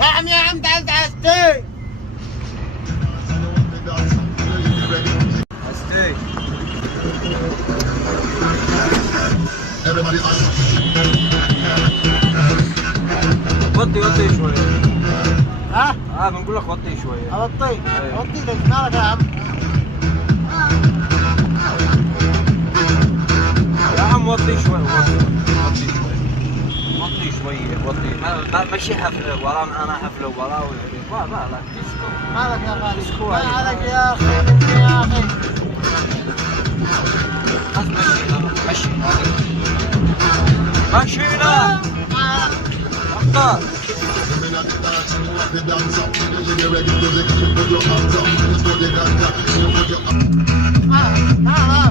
نعم يا عم تعال عستي. وطي شوية. ها؟ بنقول لك وطي شوية. اوطي اوطي ليش مالك يا عم؟ يا عم وطي شوية. وطي شوية. وطي. ماشي حفلة ورا معنا حفلة ورا لا ديسكو. مالك يا غالي؟ ديسكو مالك يا اخي يا اخي؟ مشينا. أبطال.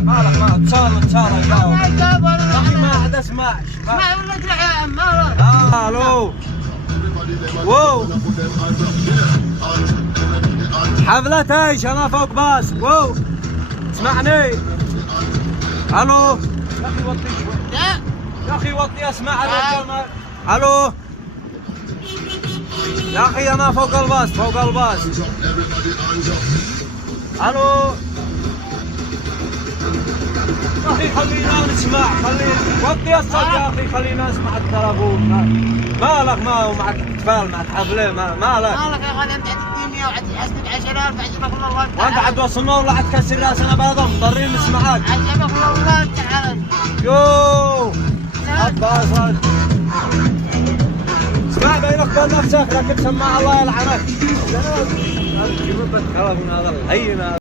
مالك تسارة جاوب. أخي ما حد اسمعش. الو. واو. حفلة ايش؟ انا فوق باص. واو. اسمعني. الو. يا اخي وطي شوي. يا اخي وطي اسمع الرجال. الو. يا اخي انا فوق الباص. الو. يا اخي خلينا نسمع. وطي الصوت يا اخي خلينا نسمع التلفون. مالك ما معك احتفال مع الحفلة مالك؟ مالك يا غالي انت تديني وعد حسبك 10,000 عجبك الله وانت عاد وصلنا والله عاد تكسر راسنا بهذا مضطرين نسمعك. عجبك الله تعال. يو عباس اسمع بينك وبين نفسك لكن سماع الله يلعنك. جيبوا بس هذا الهين.